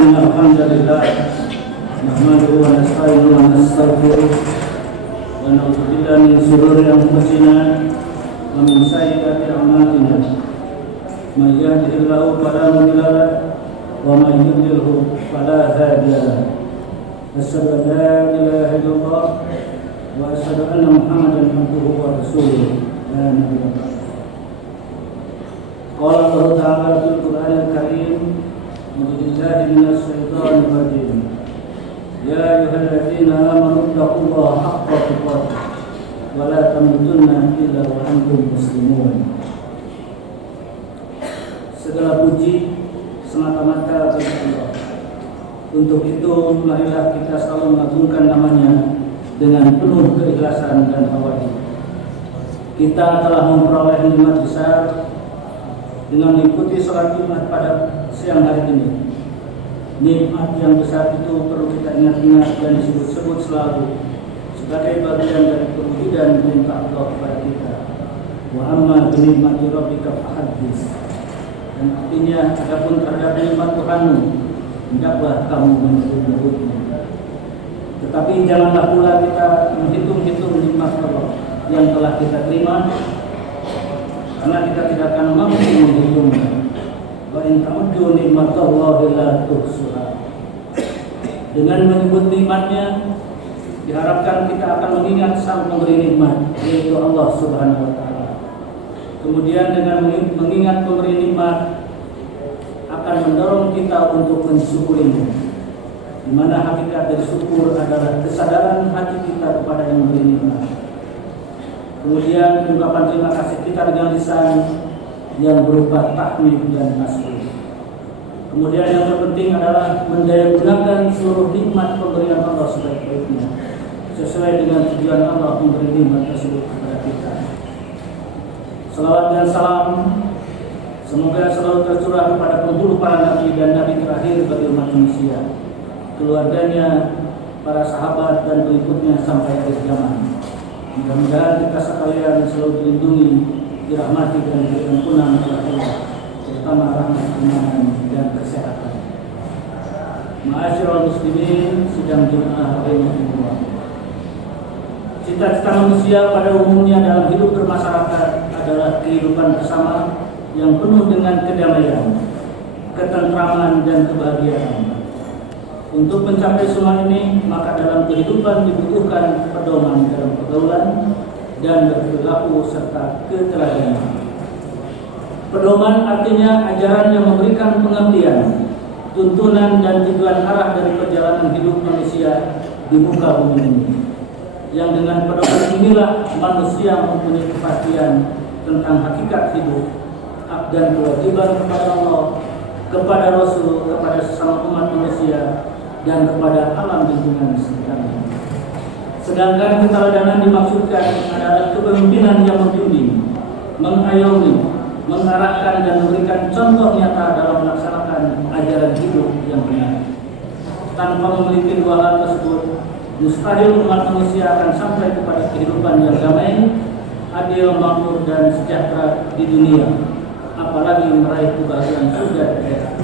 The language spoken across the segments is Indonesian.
إن الحمد لله نحمده ونستعينه ونستغفره ونعوذ بالله من شرور أنفسنا ومن سيئات أعمالنا من يهده الله فلا مضل له ومن يضلل فلا هادي له أشهد أن لا إله إلا الله وأشهد أن محمدا عبده ورسوله لا نبي بعده. قال الله تعالى في القرآن الكريم: أعوذ بالله من الشيطان الرجيم. يا أيها الذين آمنوا اتقوا الله حق تقاته ولا تموتن إلا وأنتم مسلمون. Segala puji semata-mata bagi Allah. Untuk itu marilah kita selalu mengagungkan namanya dengan penuh keikhlasan dan tawadhu. Kita telah memperoleh nikmat besar dengan mengikuti sholat Jumat pada siang hari ini. Nikmat yang besar itu perlu kita ingat-ingat dan disebut-sebut selalu sebagai bagian dari perwujudan perintah Allah kepada kita. Wa amma bi ni'mati rabbika fahaddits. Dan artinya, adapun terhadap nikmat Tuhanmu, hendaklah kamu menyebut-nyebutnya. Tetapi janganlah pula kita menghitung-hitung nikmat Allah yang telah kita terima, karena kita tidak akan mampu menghitungnya. Wa in ta'uddu nikmatallahi la tuhsuha. Dengan menyebut nikmatnya, diharapkan kita akan mengingat sang pemberi nikmat, yaitu Allah Subhanahu wa taala. Kemudian dengan mengingat pemberi nikmat akan mendorong kita untuk mensyukurinya. Di mana hakikat dari syukur adalah kesadaran hati kita kepada yang memberi nikmat. Kemudian ungkapan terima kasih kita dengan lisan yang berupa tahmid dan tasbih. Kemudian yang terpenting adalah mendayagunakan seluruh nikmat pemberian Allah sebaik-baiknya, sesuai dengan tujuan Allah memberi nikmat tersebut kepada kita. Salawat dan salam semoga selalu tercurah kepada penghulu para nabi dan nabi terakhir bagi umat manusia, keluarganya, para sahabat dan pengikutnya sampai akhir zaman. Mudah-mudahan kita sekalian selalu dilindungi, dirahmati dan diberi ampunan oleh Allah, terutama rahmat iman dan kesehatan. Ma'asyiral muslimin, sidang Jumat rahimahullah. Cita-cita manusia pada umumnya dalam hidup bermasyarakat adalah kehidupan bersama yang penuh dengan kedamaian, ketentraman dan kebahagiaan. Untuk mencapai semua ini, maka dalam kehidupan dibutuhkan pedoman dalam pergaulan dan berperilaku serta keteladanan. Pedoman artinya ajaran yang memberikan pengertian, tuntunan dan tujuan arah dari perjalanan hidup manusia di muka bumi ini. Yang dengan pedoman inilah manusia mempunyai kepastian tentang hakikat hidup, hak dan kewajiban kepada Allah, kepada Rasul, kepada sesama umat manusia, dan kepada alam lingkungan sekitarnya. Sedangkan keteladanan dimaksudkan adalah kepemimpinan yang membimbing, mengayomi, mengarahkan dan memberikan contoh nyata dalam melaksanakan ajaran hidup yang benar. Tanpa memiliki dua hal tersebut, mustahil umat manusia akan sampai kepada kehidupan yang damai, adil, makmur dan sejahtera di dunia, apalagi meraih kebahagiaan surga di akhirat.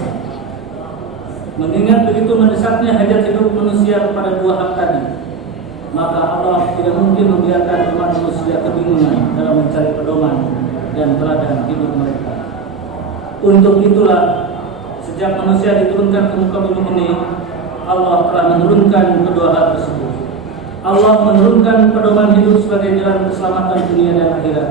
Mengingat begitu mendesaknya hajat hidup manusia kepada dua hak tadi, maka Allah tidak mungkin membiarkan umat manusia kebingungan dalam mencari pedoman dan teladan hidup mereka. Untuk itulah, sejak manusia diturunkan ke muka bumi ini, Allah telah menurunkan kedua hal tersebut. Allah menurunkan pedoman hidup sebagai jalan keselamatan dunia dan akhirat,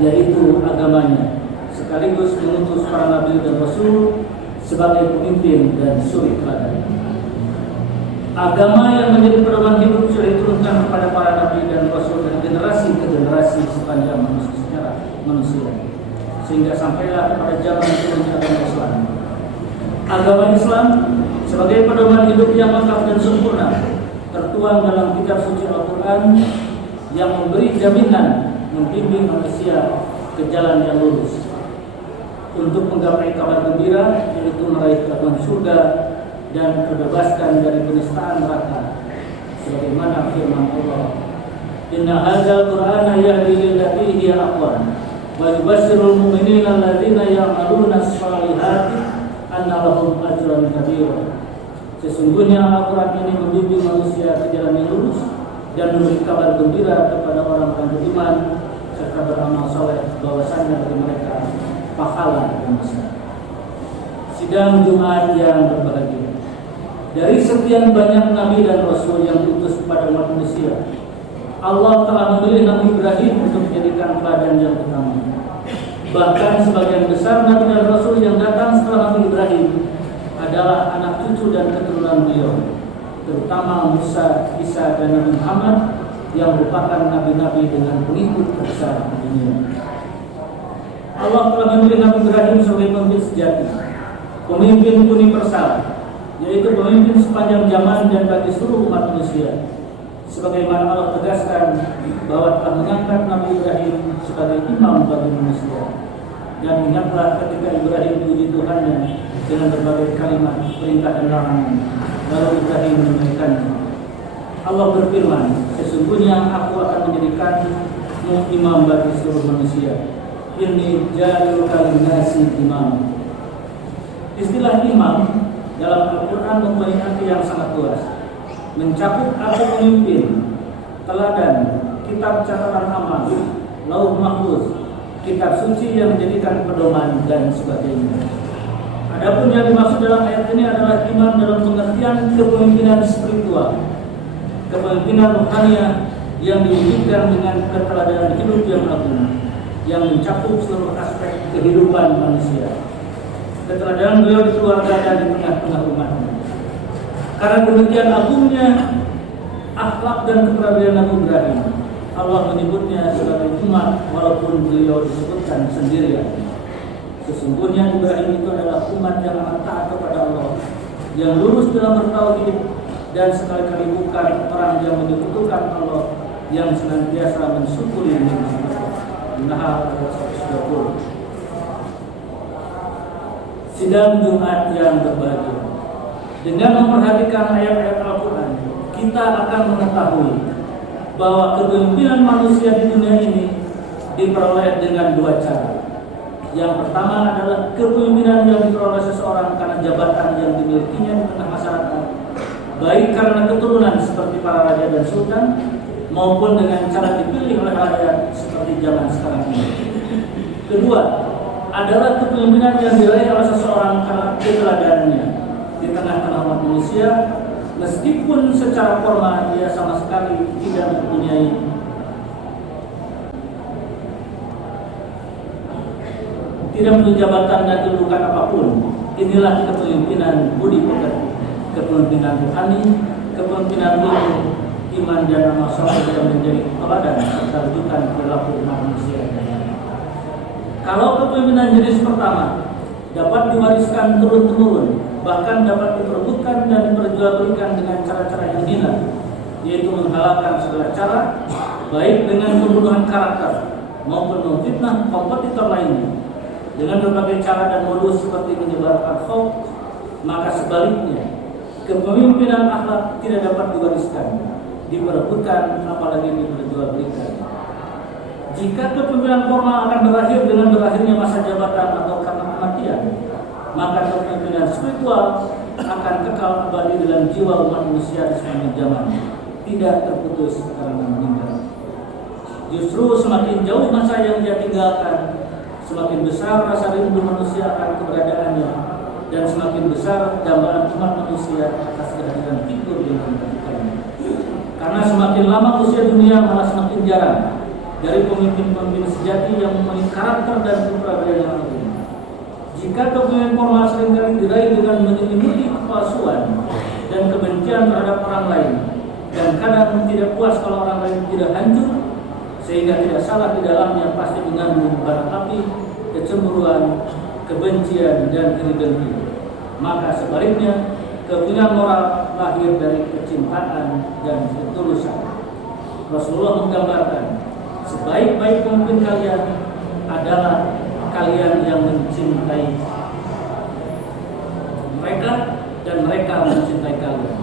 yaitu agamanya, sekaligus mengutus para nabi dan rasul sebagai pemimpin dan suri teladan. Agama yang menjadi pedoman hidup sudah diturunkan kepada para nabi dan rasul dari generasi ke generasi sepanjang sejarah manusia, sehingga sampailah kepada zaman turunnya agama Islam. Agama Islam sebagai pedoman hidup yang lengkap dan sempurna tertuang dalam kitab suci Al-Quran yang memberi jaminan membimbing manusia ke jalan yang lurus untuk menggapai kabar gembira, yaitu meraih kehidupan surga dan terbebaskan dari penistaan neraka, sebagaimana firman Allah: Inna hadzal Qur'ana yahdi lillati hiya aqwam wa yubashshirul mu'minina alladziina ya'maluna as-salihati anna lahum ajran kabira Sesungguhnya Al-Quran ini membimbing manusia ke jalan yang lurus dan memberi kabar gembira kepada orang-orang beriman serta beramal soleh bahwasanya bagi mereka pahala yang besar. Sidang Jumat yang berbahagia. Dari sekian banyak nabi dan rasul yang diutus kepada umat manusia, Allah telah memilih Nabi Ibrahim untuk menjadikan teladan yang utama. Bahkan sebagian besar nabi dan rasul yang datang setelah Nabi Ibrahim adalah anak cucu dan keturunan beliau, terutama Musa, Isa, dan Nabi Muhammad yang merupakan nabi-nabi dengan pengikut terbesar di dunia. Allah telah memilih Nabi Ibrahim sebagai pemimpin sejati, pemimpin universal, yaitu pemimpin sepanjang zaman dan bagi seluruh umat manusia. Sebagaimana Allah tegaskan bahwa telah mengangkat Nabi Ibrahim sebagai imam bagi manusia. Dan ingatlah ketika Ibrahim diuji Tuhannya dengan berbagai kalimat perintah dan larangan, lalu Ibrahim menunaikannya. Allah berfirman, sesungguhnya aku akan menjadikanmu imam bagi seluruh manusia. Inni ja'iluka linnasi imam. Istilah imam dalam Al-Quran mempunyai arti yang sangat luas, mencakup arti pemimpin, teladan, kitab catatan amal, lauh mahfuz, kitab suci yang menjadikan pedoman dan sebagainya. Adapun yang dimaksud dalam ayat ini adalah imam dalam pengertian kepemimpinan spiritual, kepemimpinan rohaniah yang diwujudkan dengan keteladanan hidup yang agung, yang mencakup seluruh aspek kehidupan manusia. Keteladanan beliau di keluarga dan di tengah-tengah umatnya. Karena demikian agungnya akhlak dan kepribadian Nabi Ibrahim, Allah menyebutnya sebagai umat walaupun beliau disebutkan sendirian. Sesungguhnya Ibrahim itu adalah umat yang amat taat kepada Allah, yang lurus dalam bertauhid dan sekali-kali bukan orang yang menyekutukan Allah, yang senantiasa mensyukuri nikmat Allah. An-Nahl ayat 130. Sidang Jumat yang berbahagia. Dengan memperhatikan ayat-ayat Al-Quran, kita akan mengetahui bahwa kepemimpinan manusia di dunia ini diperoleh dengan dua cara. Yang pertama adalah kepemimpinan yang diperoleh seseorang karena jabatan yang dimilikinya di tengah masyarakat, baik karena keturunan seperti para raja dan sultan, maupun dengan cara dipilih oleh rakyat seperti zaman sekarang ini. Kedua adalah kepemimpinan yang diraih oleh seseorang karena keteladanannya di tengah-tengah umat manusia, meskipun secara formal dia sama sekali tidak mempunyai jabatan dan kedudukan apapun. Inilah kepemimpinan budi pekerti, kepemimpinan rohani, kepemimpinan ilmu, iman dan amal soleh yang menjadi teladan serta rujukan perilaku umat manusia. Kalau kepemimpinan jenis pertama dapat diwariskan turun-temurun, bahkan dapat diperebutkan dan diperjualbelikan dengan cara-cara yang hina, yaitu menghalalkan segala cara, baik dengan pembunuhan karakter maupun memfitnah kompetitor lainnya dengan berbagai cara dan modus seperti menyebarkan hoax. Maka sebaliknya, kepemimpinan akhlak tidak dapat diwariskan, diperebutkan, apalagi diperjualbelikan. Jika kepemimpinan formal akan berakhir dengan berakhirnya masa jabatan atau karena kematian, maka kepemimpinan spiritual akan kekal abadi dalam jiwa umat manusia di sepanjang zaman, tidak terputus karena meninggal. Justru semakin jauh masa yang dia tinggalkan, semakin besar rasa rindu manusia akan keberadaannya, dan semakin besar dambaan umat manusia atas kehadiran figur yang memperhatikannya. Karena semakin lama usia dunia malah semakin jarang dari pemimpin-pemimpin sejati yang memiliki karakter dan kepribadian yang agung. Jika kepemimpinan formal seringkali diraih dengan menyelimuti kepalsuan dan kebencian terhadap orang lain, dan kadang tidak puas kalau orang lain tidak hancur, sehingga tidak salah di dalamnya pasti mengandung bara api, kecemburuan, kebencian, dan iri dengki. Maka sebaliknya, kepemimpinan moral lahir dari kecintaan dan ketulusan. Rasulullah menggambarkan, sebaik-baik pemimpin kalian adalah kalian yang mencintai mereka dan mereka mencintai kalian.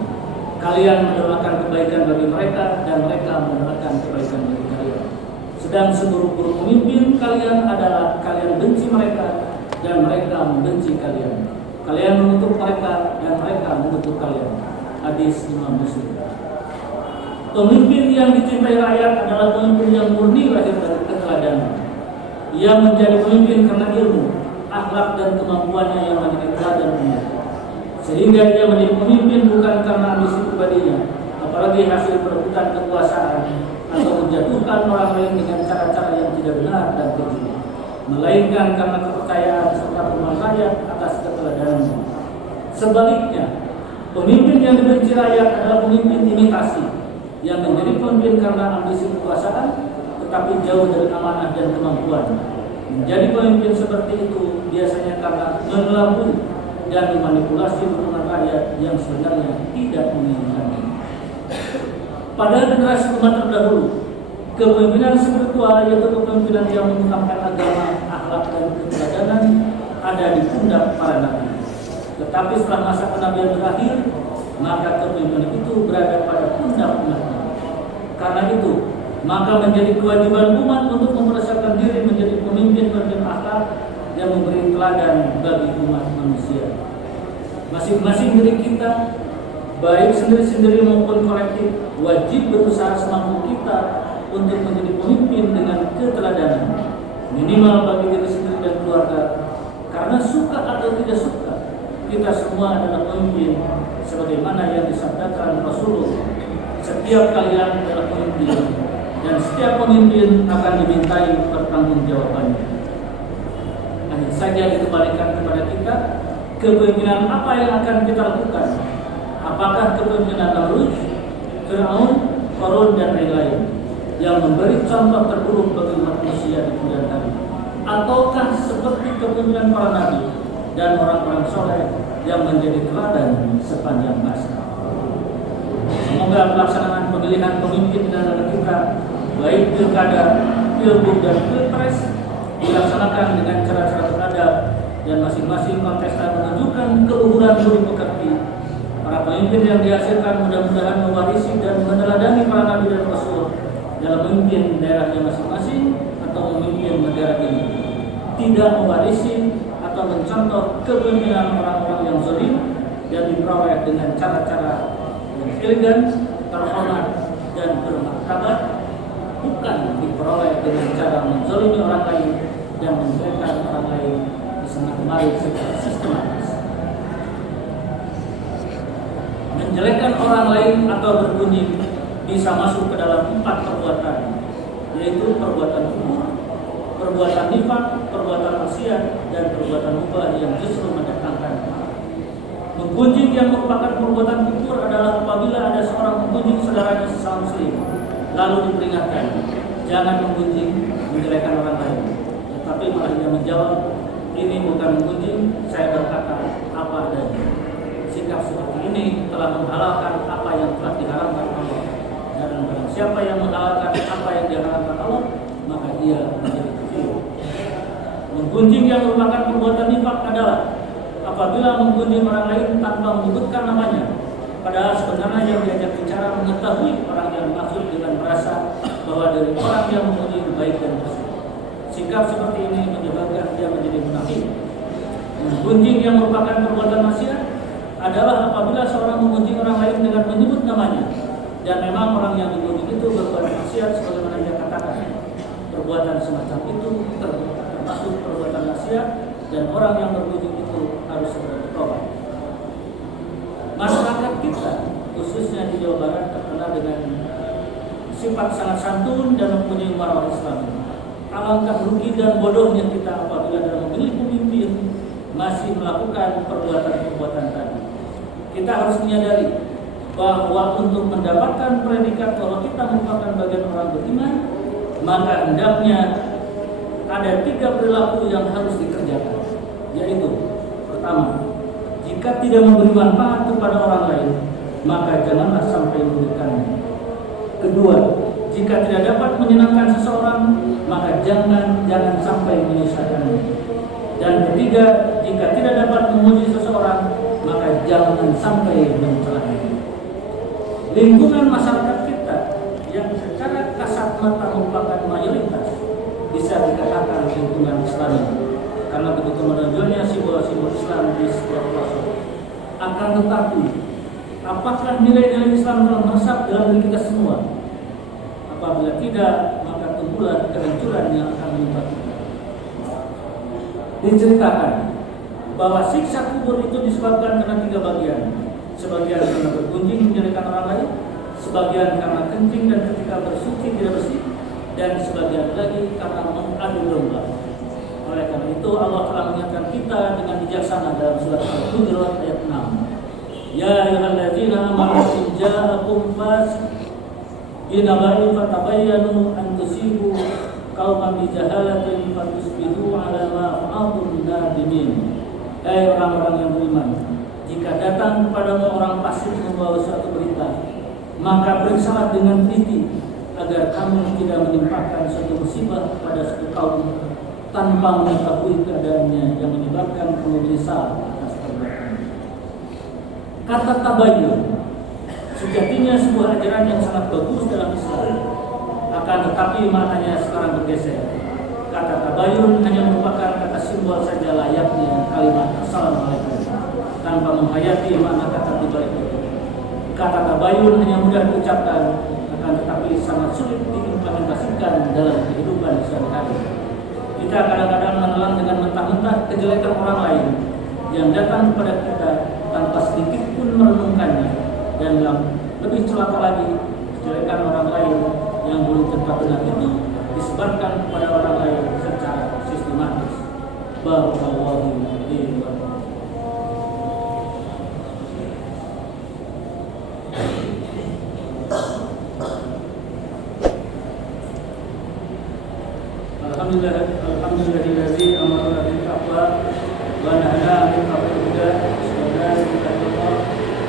Kalian mendoakan kebaikan bagi mereka dan mereka mendoakan kebaikan bagi kalian. Sedang seburuk-buruk pemimpin kalian adalah kalian benci mereka dan mereka membenci kalian. Kalian mengutuk mereka dan mereka mengutuk kalian. Hadis Imam Muslim. Pemimpin yang dicintai rakyat adalah pemimpin yang murni lahir dari keteladanan. Ia menjadi pemimpin karena ilmu, akhlak dan kemampuannya yang menjadi teladan umat. Sehingga dia menjadi pemimpin bukan karena ambisi pribadinya, apalagi hasil perebutan kekuasaan atau menjatuhkan orang lain dengan cara-cara yang tidak benar dan keji, melainkan karena kepercayaan serta pemahaman rakyat atas keteladanan. Sebaliknya, pemimpin yang dibenci rakyat adalah pemimpin imitasi yang menjadi pemimpin karena ambisi kekuasaan, tetapi jauh dari amanah dan kemampuan. Menjadi pemimpin seperti itu biasanya karena mengelabui dan memanipulasi dukungan rakyat yang sebenarnya tidak menginginkannya. Pada generasi umat terdahulu, kepemimpinan spiritual yaitu kepemimpinan yang mengungkapkan agama, akhlak dan keteladanan ada di pundak para nabi. Tetapi setelah masa kenabian berakhir, maka kepemimpinan itu berada pada pundak umatnya. Karena itu, maka menjadi kewajiban umat untuk mempersiapkan diri menjadi pemimpin-pemimpin akhlak yang memberi teladan bagi umat manusia. Masing-masing dari kita, baik sendiri-sendiri maupun kolektif, wajib berusaha semampu kita untuk menjadi pemimpin dengan keteladanan, minimal bagi diri sendiri dan keluarga. Karena suka atau tidak suka, kita semua adalah pemimpin, sebagaimana yang disabdakan Rasulullah. Setiap kalian adalah pemimpin, dan setiap pemimpin akan dimintai pertanggungjawabannya. Hanya saja dikembalikan kepada kita, kepemimpinan apa yang akan kita lakukan. Apakah kepemimpinan Namrud, Fir'aun, Qarun dan lain-lain yang memberi contoh terburuk bagi umat manusia di kemudian hari, ataukah seperti kepemimpinan para nabi dan orang-orang soleh yang menjadi teladan sepanjang masa? Semoga pelaksanaan pemilihan pemimpin dan negara kita, baik pilkada, pilgub dan pilpres, dilaksanakan dengan cara-cara beradab dan masing-masing kontestan menunjukkan keunggulan budi pekerti. Para pemimpin yang dihasilkan mudah-mudahan mewarisi dan meneladani para nabi dan rasul dalam memimpin daerahnya masing-masing atau memimpin negara ini. Tidak mewarisi atau mencontoh kepemimpinan orang-orang yang zalim yang diperoleh dengan cara-cara yang elegan, terhormat dan bermartabat, bukan diperoleh dengan cara menzalimi orang lain dan menjelekan orang lain di sana kemari secara sistematis. Menjelekan orang lain atau berbunyi bisa masuk ke dalam 4 perbuatan, yaitu perbuatan kufur, perbuatan nifaq, perbuatan maksiat, dan perbuatan mubah yang justru mendatangkan pahala. Menggunjing yang merupakan perbuatan kufur adalah apabila ada seorang menggunjing saudaranya sesama muslim, lalu diperingatkan, jangan menggunjing, menjelekan orang lain. Tetapi malah dia menjawab, ini bukan menggunjing, saya berkata apa adanya. Sikap seperti ini telah menghalalkan apa yang telah diharamkan Allah. Dan barang siapa yang menghalalkan apa yang diharamkan Allah, maka dia menjadi kafir. Menggunjing yang merupakan perbuatan nifaq adalah apabila menggunjing orang lain tanpa menyebutkan namanya, padahal sebenarnya yang diajak bicara mengetahui orang yang maksud dengan merasa bahwa dari orang yang mengunjungi baik dan bersih. Sikap seperti ini menyebabkan dia menjadi munafik. Menggunjing yang merupakan perbuatan maksiat adalah apabila seorang mengunjungi orang lain dengan menyebut namanya, dan memang orang yang digunjing itu berbuat maksiat sebagaimana dia katakan. Perbuatan semacam itu termasuk perbuatan maksiat, dan orang yang berkunjung itu harus segera bertobat. Masyarakat kita, khususnya di Jawa Barat, terkenal dengan sifat sangat santun dan mempunyai marwah Islam. Alangkah rugi dan bodohnya kita apabila dalam memilih pemimpin masih melakukan perbuatan-perbuatan tadi. Kita harus menyadari bahwa untuk mendapatkan predikat bahwa kita merupakan bagian orang beriman, maka hendaknya ada 3 perilaku yang harus dikerjakan, yaitu pertama, jika tidak memberi manfaat kepada orang lain, maka janganlah sampai memberikannya. Kedua, jika tidak dapat menyenangkan seseorang, maka jangan sampai menyusahkannya. Dan ketiga, jika tidak dapat memuji seseorang, maka jangan sampai mencelakainya. Lingkungan masyarakat kita yang kasat mata merupakan mayoritas bisa dikatakan lingkungan Islam, karena begitu menonjolnya simbol-simbol Islam di setiap pelosok. Akan tetapi, apakah nilai-nilai Islam telah meresap dalam diri kita semua? Apabila tidak, maka tunggulah kehancuran yang akan menimpa kita. Diceritakan bahwa siksa kubur itu disebabkan karena 3 bagian. Sebagian karena bergunjing menjelekan orang lain, sebagian karena kencing dan ketika bersuci tidak bersih, dan sebagian lagi karena mengadu domba. Oleh karena itu Allah telah mengingatkan kita dengan bijaksana dalam surat Al-Hujurat ayat 6. Ya ayyuhalladzina amanu in ja'akum fasiqun binaba'in fatabayyanu an tusibu qauman bijahalatin fatusbihu 'ala ma fa'altum nadimin. Hai orang-orang yang beriman, jika datang kepadamu orang fasik membawa suatu berita, maka periksalah dengan teliti agar kamu tidak menimpakan suatu musibah pada suatu kaum tanpa mengetahui keadaannya yang menyebabkan kamu menyesal atas perbuatan. Kata tabayyun sejatinya sebuah ajaran yang sangat bagus dalam Islam, akan tetapi maknanya sekarang bergeser. Kata tabayyun hanya merupakan kata simbol saja layaknya kalimat assalamualaikum, tanpa menghayati makna kata di balik itu. Kata tabayyun hanya mudah diucapkan, akan tetapi sangat sulit diimplementasikan dalam kehidupan sehari-hari. Kita kadang-kadang menelan dengan mentah-mentah kejelekan orang lain yang datang kepada kita tanpa sedikit pun merenungkannya, dan yang lebih celaka lagi, kejelekan orang lain yang belum tentu benar itu disebarkan kepada orang lain secara sistematis. Barakallahu fiikum. Alhamdulillahi amara bil taqwa wa nahana 'anil huda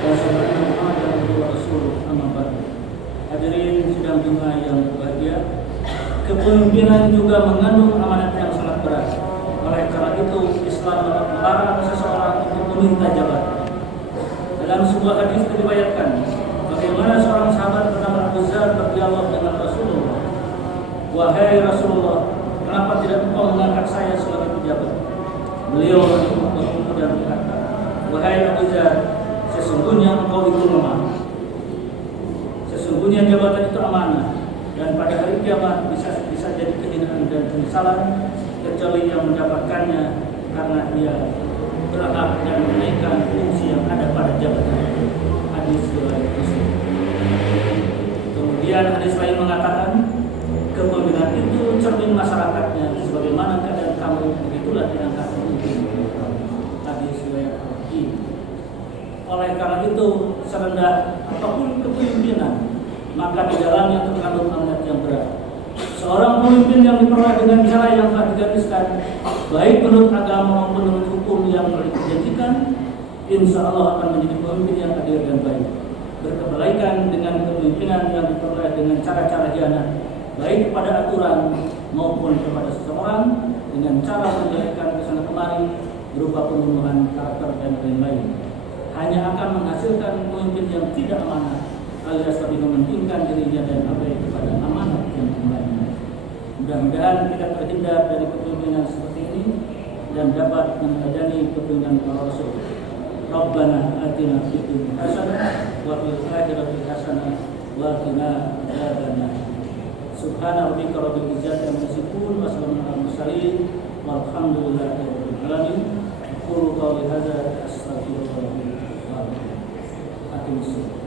wa sallallahu alaihi wa rasul amma ba'd. Hadirin sidang Jumat yang berbahagia, kepemimpinan juga mengandung amanat yang sangat berat. Oleh karena itu Islam melarang seseorang untuk meminta jabatan. Dalam sebuah hadis diriwayatkan bagaimana seorang sahabat bernama Abu Dzar berdialog dengan Rasulullah. Wahai Rasulullah, kenapa tidak engkau mengangkat saya sebagai pejabat? Beliau berkata dan berkata, wahai Abu Dzar, sesungguhnya engkau itu lemah. Sesungguhnya jabatan itu amanah, dan pada hari kiamat bisa jadi kehinaan dan penyesalan kecuali yang mendapatkannya karena dia berhak dan menaikkan fungsi yang ada pada jabatan itu. Hadis riwayat Muslim. Kemudian hadis lain mengatakan, kepemimpinan itu cermin masyarakatnya, sebagaimana keadaan kamu begitulah diangkat pemimpin. Hadis riwayat Bukhari. Oleh karena itu serendah apapun kepemimpinan, maka di dalamnya terkandung amanat yang berat. Seorang pemimpin yang diperoleh dengan cara yang telah digariskan, baik menurut agama maupun menurut hukum yang telah dijanjikan, insya Allah akan menjadi pemimpin yang adil dan baik. Berkebalikan dengan kepemimpinan yang diperoleh dengan cara-cara hianat, baik kepada aturan maupun kepada seseorang, dengan cara menjelekkan kesana kemari berupa pembunuhan karakter dan lain-lain, hanya akan menghasilkan pemimpin yang tidak amanah, alias lebih mementingkan dirinya dan abai kepada amanat yang lainnya. Mudah-mudahan kita terhindar dari kepemimpinan seperti ini dan dapat meneladani kepemimpinan para Rasul. Rabbana atina fid dunya hasanah wa fil akhirati hasanah wa qina adzabannar. Subhana rabbika rabbil izzati amma yasifun wa salamun alal mursalin walhamdulillahi rabbil alamin. Qul qawli hadza astaghfirullah wa atubu ilaih.